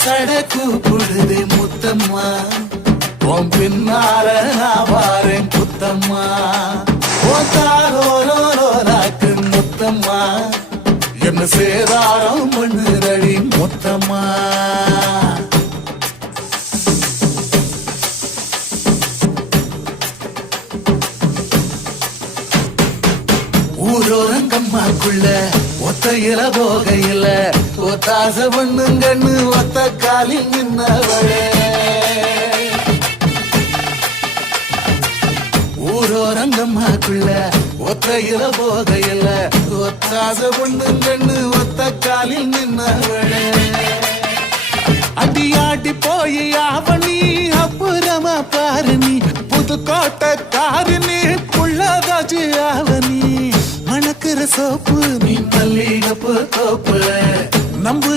சட கூப்பிடுதே முத்தம்மா உன் பின்னால நான் வாரேன் புத்தம்மா ஓத்தாரோராக்கு முத்தம்மா என்ன சேதாரம் பண்ணுதடி முத்தம்மா ஊரோரங்கம்மாக்குள்ள ஒத்தையில போகையில ஒத்தாச பண்ணுங்கன்னு ஒத்த காலில் நின்னவளே ஊரோரங்கம்மாக்குள்ள ஒத்தையில போகையில ஒத்தாச பண்ணுங்கன்னு ஒத்த காலில் நின்னவளே அடியாடி போய் ஆவணி அப்புறமா பாரு நீ புதுக்கோட்டை காரினி புள்ளதாச்சு ஆவணி மணக்கிற சோப்பு நீ மல்லிகப்பு தோப்பு நம்பு